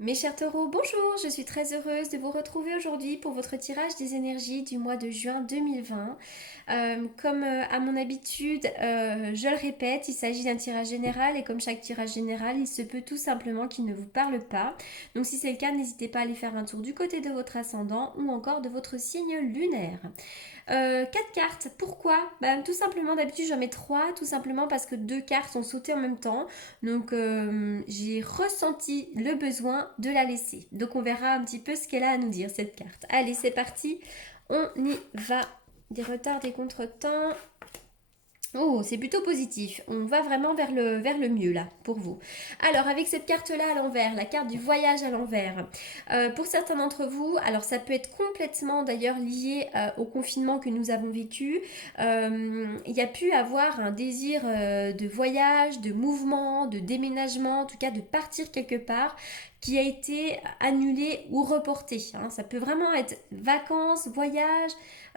Mes chers taureaux, bonjour, je suis très heureuse de vous retrouver aujourd'hui pour votre tirage des énergies du mois de juin 2020. Comme à mon habitude, je le répète, il s'agit d'un tirage général et comme chaque tirage général, il se peut tout simplement qu'il ne vous parle pas. Donc si c'est le cas, n'hésitez pas à aller faire un tour du côté de votre ascendant ou encore de votre signe lunaire. 4 cartes, pourquoi? Tout simplement, d'habitude j'en mets 3, tout simplement parce que 2 cartes ont sauté en même temps. Donc j'ai ressenti le besoin de la laisser. Donc on verra un petit peu ce qu'elle a à nous dire, cette carte. Allez, c'est parti, on y va. Des retards, des contretemps. Oh, c'est plutôt positif. On va vraiment vers le mieux là, pour vous. Alors, avec cette carte-là à l'envers, la carte du voyage à l'envers, pour certains d'entre vous, alors ça peut être complètement d'ailleurs lié au confinement que nous avons vécu. Il y a pu avoir un désir de voyage, de mouvement, de déménagement, en tout cas de partir quelque part, qui a été annulé ou reporté, hein. Ça peut vraiment être vacances, voyage,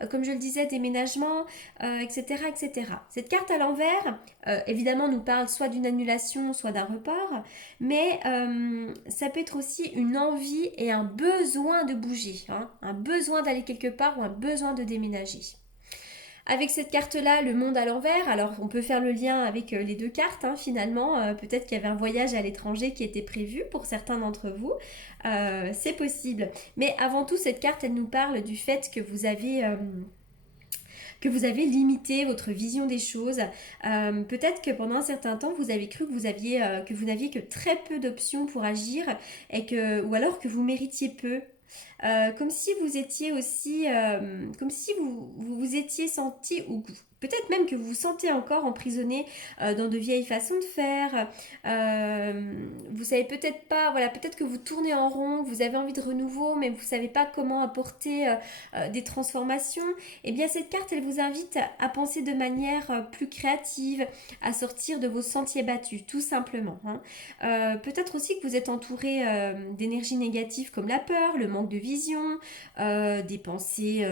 comme je le disais, déménagement, etc., etc. Cette carte à l'envers, évidemment, nous parle soit d'une annulation, soit d'un report, mais ça peut être aussi une envie et un besoin de bouger, hein, un besoin d'aller quelque part ou un besoin de déménager. Avec cette carte-là, le monde à l'envers, alors on peut faire le lien avec les deux cartes, hein, finalement. Peut-être qu'il y avait un voyage à l'étranger qui était prévu pour certains d'entre vous. C'est possible. Mais avant tout, cette carte, elle nous parle du fait que vous avez limité votre vision des choses. Peut-être que pendant un certain temps, vous avez cru que vous n'aviez que très peu d'options pour agir ou alors que vous méritiez peu. Comme si vous étiez aussi, comme si vous étiez senti, ou peut-être même que vous vous sentez encore emprisonné dans de vieilles façons de faire. Vous savez peut-être pas, voilà, peut-être que vous tournez en rond, vous avez envie de renouveau, mais vous savez pas comment apporter des transformations. Eh bien, cette carte, elle vous invite à penser de manière plus créative, à sortir de vos sentiers battus, tout simplement, hein. Peut-être aussi que vous êtes entouré d'énergies négatives comme la peur, le manque de vision, des pensées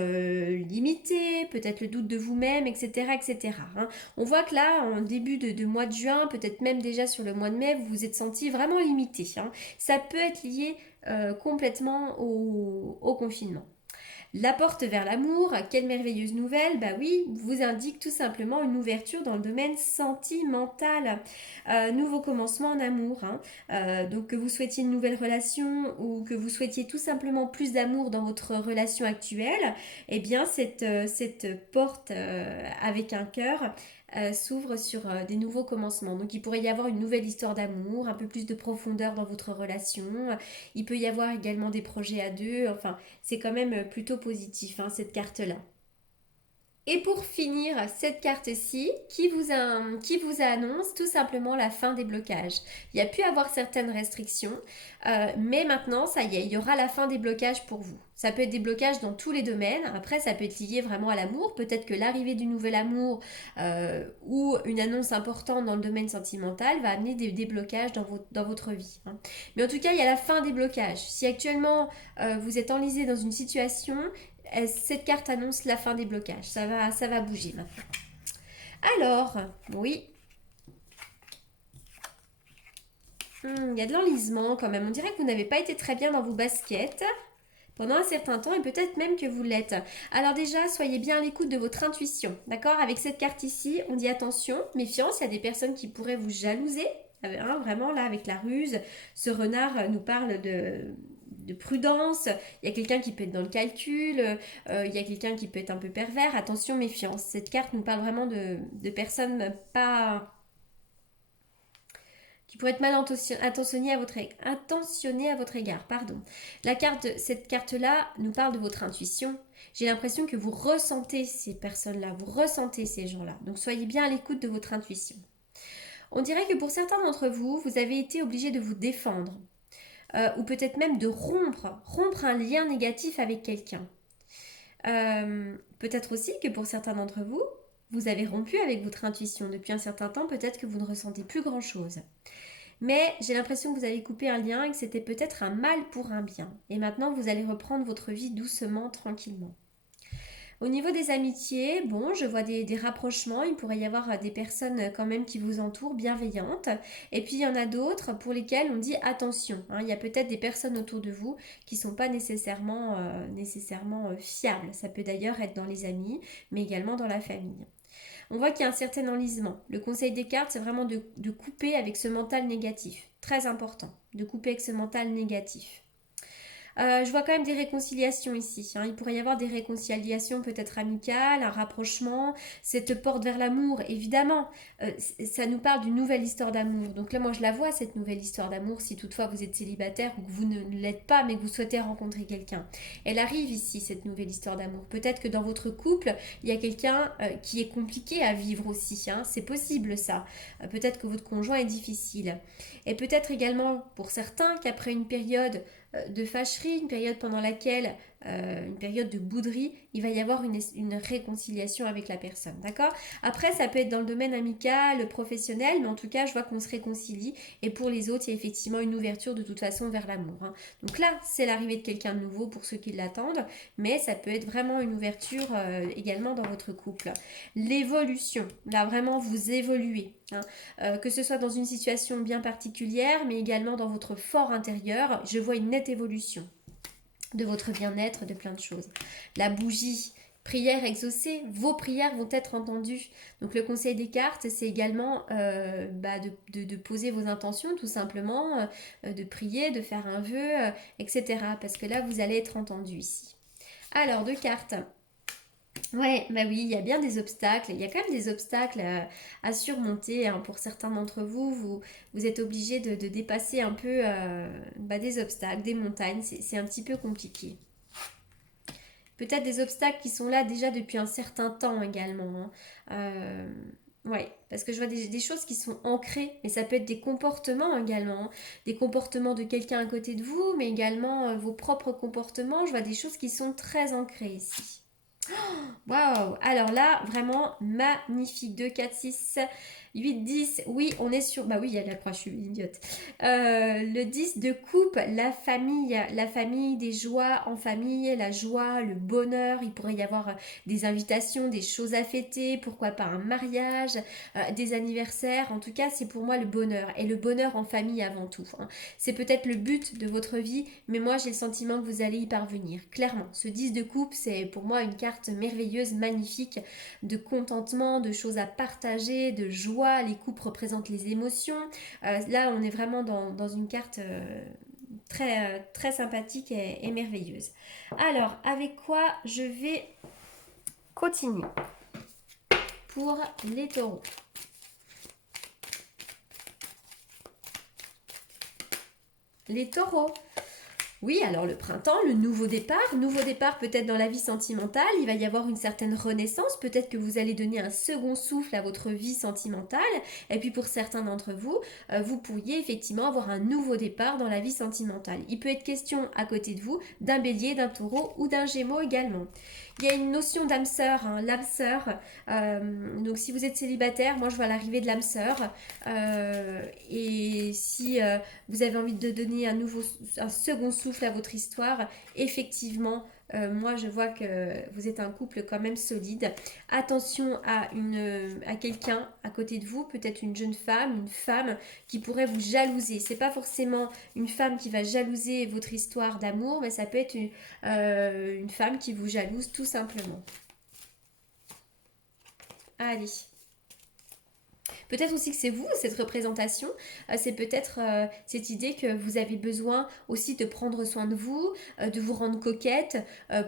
limitées, peut-être le doute de vous-même, etc., etc., hein. On voit que là, en début de mois de juin, peut-être même déjà sur le mois de mai, vous vous êtes senti vraiment limité, hein. Ça peut être lié complètement au confinement. La porte vers l'amour, quelle merveilleuse nouvelle, bah oui, vous indique tout simplement une ouverture dans le domaine sentimental. Nouveau commencement en amour, hein. Donc que vous souhaitiez une nouvelle relation ou que vous souhaitiez tout simplement plus d'amour dans votre relation actuelle, eh bien cette porte avec un cœur s'ouvre sur des nouveaux commencements. Donc il pourrait y avoir une nouvelle histoire d'amour, un peu plus de profondeur dans votre relation. Il peut y avoir également des projets à deux. Enfin, c'est quand même plutôt positif, hein, cette carte-là. Et pour finir, cette carte-ci qui vous annonce tout simplement la fin des blocages. Il y a pu avoir certaines restrictions, mais maintenant, ça y est, il y aura la fin des blocages pour vous. Ça peut être des blocages dans tous les domaines. Après, ça peut être lié vraiment à l'amour. Peut-être que l'arrivée du nouvel amour ou une annonce importante dans le domaine sentimental va amener des blocages dans votre vie, hein. Mais en tout cas, il y a la fin des blocages. Si actuellement vous êtes enlisé dans une situation, cette carte annonce la fin des blocages. Ça va bouger maintenant. Alors, oui, il y a de l'enlisement quand même. On dirait que vous n'avez pas été très bien dans vos baskets pendant un certain temps et peut-être même que vous l'êtes. Alors déjà, soyez bien à l'écoute de votre intuition, d'accord? Avec cette carte ici, on dit attention, méfiance, il y a des personnes qui pourraient vous jalouser, hein, vraiment là avec la ruse. Ce renard nous parle de prudence, il y a quelqu'un qui peut être dans le calcul, il y a quelqu'un qui peut être un peu pervers, attention, méfiance. Cette carte nous parle vraiment de personnes pas qui pourrait être mal intentionné à votre égard. Pardon. Cette carte-là nous parle de votre intuition. J'ai l'impression que vous ressentez ces personnes-là, vous ressentez ces gens-là. Donc soyez bien à l'écoute de votre intuition. On dirait que pour certains d'entre vous, vous avez été obligé de vous défendre, ou peut-être même de rompre un lien négatif avec quelqu'un. Peut-être aussi que pour certains d'entre vous, vous avez rompu avec votre intuition. Depuis un certain temps, peut-être que vous ne ressentez plus grand-chose. Mais j'ai l'impression que vous avez coupé un lien et que c'était peut-être un mal pour un bien. Et maintenant, vous allez reprendre votre vie doucement, tranquillement. Au niveau des amitiés, bon, je vois des rapprochements. Il pourrait y avoir des personnes quand même qui vous entourent, bienveillantes. Et puis il y en a d'autres pour lesquelles on dit attention, hein. Il y a peut-être des personnes autour de vous qui ne sont pas nécessairement fiables. Ça peut d'ailleurs être dans les amis, mais également dans la famille. On voit qu'il y a un certain enlisement. Le conseil des cartes, c'est vraiment de couper avec ce mental négatif. Très important, de couper avec ce mental négatif. Je vois quand même des réconciliations ici, hein. Il pourrait y avoir des réconciliations peut-être amicales, un rapprochement, cette porte vers l'amour, évidemment. Ça nous parle d'une nouvelle histoire d'amour. Donc là, moi, je la vois, cette nouvelle histoire d'amour, si toutefois vous êtes célibataire ou que vous ne l'êtes pas, mais que vous souhaitez rencontrer quelqu'un. Elle arrive ici, cette nouvelle histoire d'amour. Peut-être que dans votre couple, il y a quelqu'un qui est compliqué à vivre aussi, hein. C'est possible ça. Peut-être que votre conjoint est difficile. Et peut-être également pour certains qu'après une période de fâcherie, une période pendant laquelle, une période de bouderie, il va y avoir une réconciliation avec la personne, d'accord? Après, ça peut être dans le domaine amical, professionnel, mais en tout cas, je vois qu'on se réconcilie, et pour les autres, il y a effectivement une ouverture de toute façon vers l'amour, hein. Donc là, c'est l'arrivée de quelqu'un de nouveau pour ceux qui l'attendent, mais ça peut être vraiment une ouverture également dans votre couple. L'évolution, là vraiment, vous évoluez, hein. Que ce soit dans une situation bien particulière, mais également dans votre fort intérieur, je vois une nette évolution de votre bien-être, de plein de choses. La bougie, prière exaucée, vos prières vont être entendues. Donc le conseil des cartes, c'est également de poser vos intentions, tout simplement, de prier, de faire un vœu, etc. Parce que là, vous allez être entendu ici. Alors, deux cartes. Ouais, bah oui, il y a bien des obstacles. Il y a quand même des obstacles à surmonter, hein. Pour certains d'entre vous, vous êtes obligés de dépasser un peu des obstacles, des montagnes. C'est un petit peu compliqué. Peut-être des obstacles qui sont là déjà depuis un certain temps également, hein. Euh, ouais, parce que je vois des choses qui sont ancrées, mais ça peut être des comportements également, hein. Des comportements de quelqu'un à côté de vous, mais également vos propres comportements. Je vois des choses qui sont très ancrées ici. Waouh! Alors là, vraiment magnifique. 2, 4, 6, 8, 10. Oui, on est sur. Bah oui, il y a la croix, je suis une idiote. Le 10 de coupe, la famille, des joies en famille, la joie, le bonheur. Il pourrait y avoir des invitations, des choses à fêter, pourquoi pas un mariage, des anniversaires. En tout cas, c'est pour moi le bonheur. Et le bonheur en famille avant tout, hein. C'est peut-être le but de votre vie, mais moi j'ai le sentiment que vous allez y parvenir. Clairement, ce 10 de coupe, c'est pour moi une carte merveilleuse, magnifique, de contentement, de choses à partager, de joie. Les coupes représentent les émotions. Là, on est vraiment dans une carte très sympathique et merveilleuse. Alors, avec quoi je vais continuer pour les taureaux? Les taureaux. Oui, alors le printemps, le nouveau départ peut-être dans la vie sentimentale, il va y avoir une certaine renaissance, peut-être que vous allez donner un second souffle à votre vie sentimentale, et puis pour certains d'entre vous, vous pourriez effectivement avoir un nouveau départ dans la vie sentimentale. Il peut être question à côté de vous d'un bélier, d'un taureau ou d'un gémeau également. Il y a une notion d'âme sœur, hein, l'âme sœur. Donc si vous êtes célibataire, moi je vois l'arrivée de l'âme sœur. Et si vous avez envie de donner un second souffle à votre histoire, effectivement, moi je vois que vous êtes un couple quand même solide. Attention à quelqu'un à côté de vous, peut-être une jeune femme, une femme qui pourrait vous jalouser. C'est pas forcément une femme qui va jalouser votre histoire d'amour, mais ça peut être une femme qui vous jalouse tout simplement. Allez. Peut-être aussi que c'est vous, cette représentation, c'est peut-être cette idée que vous avez besoin aussi de prendre soin de vous rendre coquette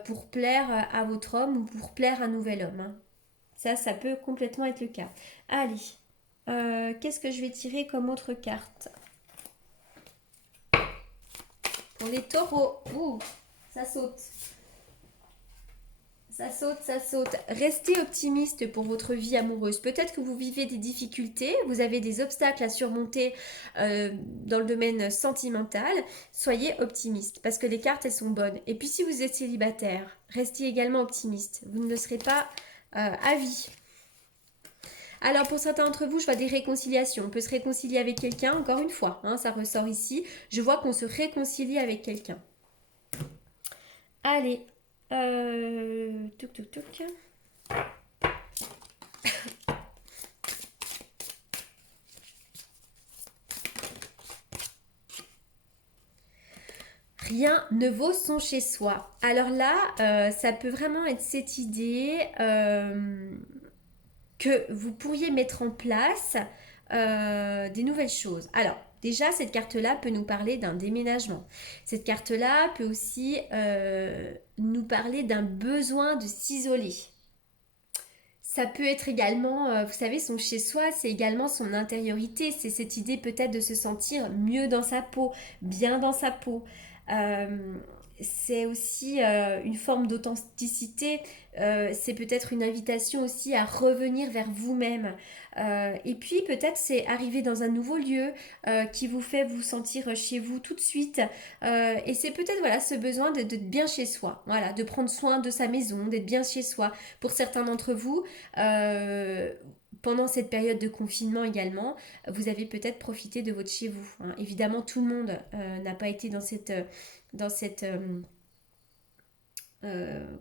pour plaire à votre homme ou pour plaire à un nouvel homme, hein. Ça peut complètement être le cas. Allez, qu'est-ce que je vais tirer comme autre carte? Pour les taureaux, ouh, ça saute. Ça saute, ça saute. Restez optimiste pour votre vie amoureuse. Peut-être que vous vivez des difficultés, vous avez des obstacles à surmonter dans le domaine sentimental. Soyez optimiste parce que les cartes, elles sont bonnes. Et puis si vous êtes célibataire, restez également optimiste. Vous ne le serez pas à vie. Alors pour certains d'entre vous, je vois des réconciliations. On peut se réconcilier avec quelqu'un, encore une fois, hein, ça ressort ici. Je vois qu'on se réconcilie avec quelqu'un. Allez. Touc, touc, touc. Rien ne vaut son chez soi. Alors là, ça peut vraiment être cette idée que vous pourriez mettre en place des nouvelles choses. Alors, déjà, cette carte-là peut nous parler d'un déménagement. Cette carte-là peut aussi nous parler d'un besoin de s'isoler. Ça peut être également, vous savez, son chez-soi, c'est également son intériorité. C'est cette idée peut-être de se sentir mieux dans sa peau, bien dans sa peau. Euh, c'est aussi une forme d'authenticité. C'est peut-être une invitation aussi à revenir vers vous-même. Et puis peut-être c'est arriver dans un nouveau lieu qui vous fait vous sentir chez vous tout de suite. Et c'est peut-être voilà ce besoin d'être bien chez soi. Voilà, de prendre soin de sa maison, d'être bien chez soi. Pour certains d'entre vous, euh, pendant cette période de confinement également, vous avez peut-être profité de votre chez vous, hein. Évidemment, tout le monde n'a pas été dans cette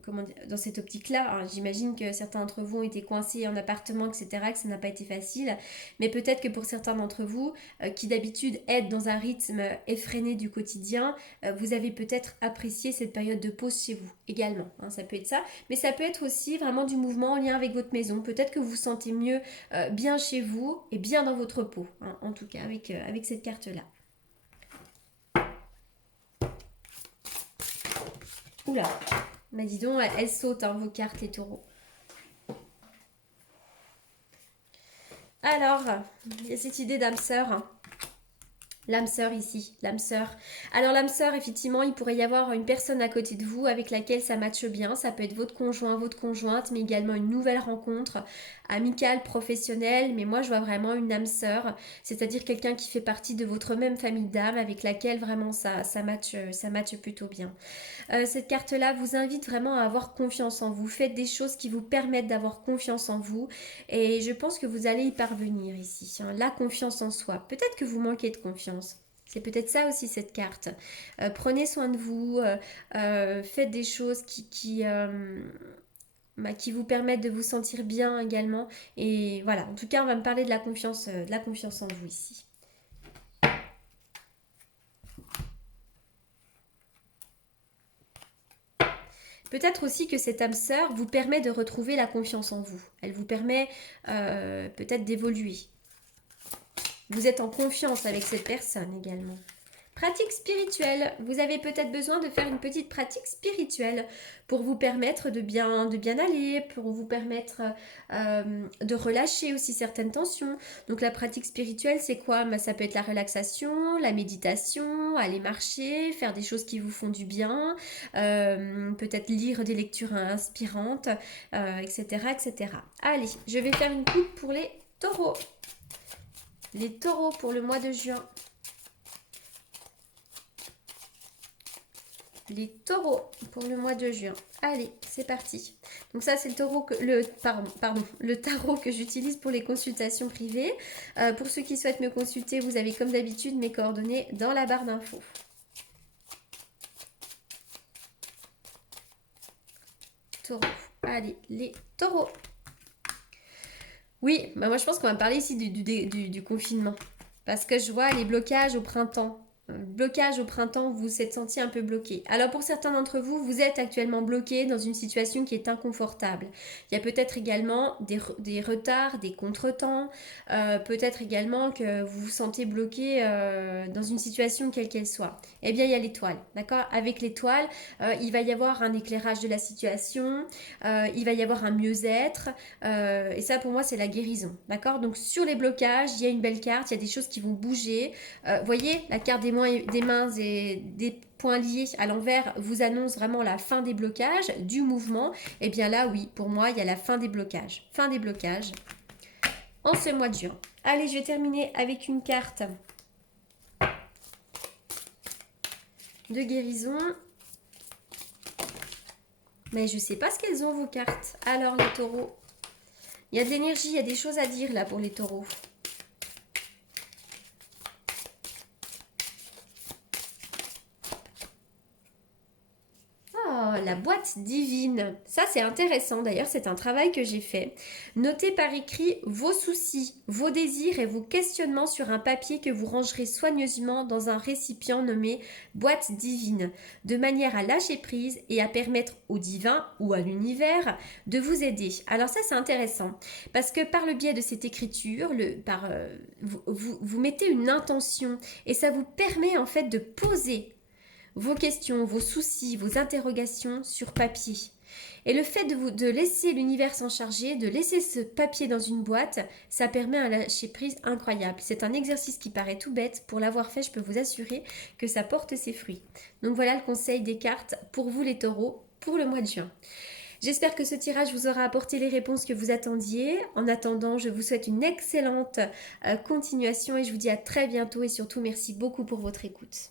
comment dire, dans cette optique-là. Alors, j'imagine que certains d'entre vous ont été coincés en appartement, etc., que ça n'a pas été facile. Mais peut-être que pour certains d'entre vous, qui d'habitude êtes dans un rythme effréné du quotidien, vous avez peut-être apprécié cette période de pause chez vous également, hein, ça peut être ça. Mais ça peut être aussi vraiment du mouvement en lien avec votre maison. Peut-être que vous vous sentez mieux bien chez vous et bien dans votre peau, hein, en tout cas avec cette carte-là. Oula, mais dis donc, elles sautent, hein, vos cartes, les taureaux. Alors, il y a cette idée d'âme sœur, hein. L'âme sœur ici, l'âme sœur. Alors l'âme sœur, effectivement, il pourrait y avoir une personne à côté de vous avec laquelle ça matche bien. Ça peut être votre conjoint, votre conjointe, mais également une nouvelle rencontre amicale, professionnelle. Mais moi, je vois vraiment une âme sœur, c'est-à-dire quelqu'un qui fait partie de votre même famille d'âme avec laquelle vraiment ça matche plutôt bien. Cette carte-là vous invite vraiment à avoir confiance en vous. Faites des choses qui vous permettent d'avoir confiance en vous. Et je pense que vous allez y parvenir ici, hein. La confiance en soi. Peut-être que vous manquez de confiance. C'est peut-être ça aussi cette carte. Prenez soin de vous, faites des choses qui vous permettent de vous sentir bien également. Et voilà, en tout cas, on va me parler de la confiance en vous ici. Peut-être aussi que cette âme sœur vous permet de retrouver la confiance en vous. Elle vous permet peut-être d'évoluer. Vous êtes en confiance avec cette personne également. Pratique spirituelle. Vous avez peut-être besoin de faire une petite pratique spirituelle pour vous permettre de bien aller, pour vous permettre de relâcher aussi certaines tensions. Donc la pratique spirituelle, c'est quoi? Bah, ça peut être la relaxation, la méditation, aller marcher, faire des choses qui vous font du bien, peut-être lire des lectures inspirantes, etc., etc. Allez, je vais faire une coupe pour les taureaux. Les taureaux pour le mois de juin. Les taureaux pour le mois de juin. Allez, c'est parti. Donc ça, c'est le taureau le tarot que j'utilise pour les consultations privées. Pour ceux qui souhaitent me consulter, vous avez comme d'habitude mes coordonnées dans la barre d'infos. Taureau. Allez, les taureaux. Oui, bah moi je pense qu'on va parler ici du confinement. Parce que je vois les blocages au printemps. Blocage au printemps, vous vous êtes senti un peu bloqué. Alors pour certains d'entre vous, vous êtes actuellement bloqué dans une situation qui est inconfortable. Il y a peut-être également des retards, des contretemps. Peut-être également que vous vous sentez bloqué dans une situation quelle qu'elle soit. Eh bien, il y a l'étoile, d'accord? Avec l'étoile, il va y avoir un éclairage de la situation, il va y avoir un mieux-être. Et ça, pour moi, c'est la guérison, d'accord? Donc sur les blocages, il y a une belle carte, il y a des choses qui vont bouger. Voyez, la carte des mains et des points liés à l'envers vous annonce vraiment la fin des blocages, du mouvement. Et bien là, oui, pour moi, il y a la fin des blocages. Fin des blocages en ce mois de juin. Allez, je vais terminer avec une carte de guérison. Mais je sais pas ce qu'elles ont, vos cartes. Alors, les taureaux. Il y a de l'énergie, il y a des choses à dire là pour les taureaux. Oh la boîte divine. Ça, c'est intéressant. D'ailleurs, c'est un travail que j'ai fait. Notez par écrit vos soucis, vos désirs et vos questionnements sur un papier que vous rangerez soigneusement dans un récipient nommé boîte divine, de manière à lâcher prise et à permettre au divin ou à l'univers de vous aider. Alors ça, c'est intéressant parce que par le biais de cette écriture, vous mettez une intention et ça vous permet en fait de poser vos questions, vos soucis, vos interrogations sur papier. Et le fait de laisser l'univers s'en charger, de laisser ce papier dans une boîte, ça permet un lâcher-prise incroyable. C'est un exercice qui paraît tout bête. Pour l'avoir fait, je peux vous assurer que ça porte ses fruits. Donc voilà le conseil des cartes pour vous les taureaux pour le mois de juin. J'espère que ce tirage vous aura apporté les réponses que vous attendiez. En attendant, je vous souhaite une excellente continuation et je vous dis à très bientôt et surtout merci beaucoup pour votre écoute.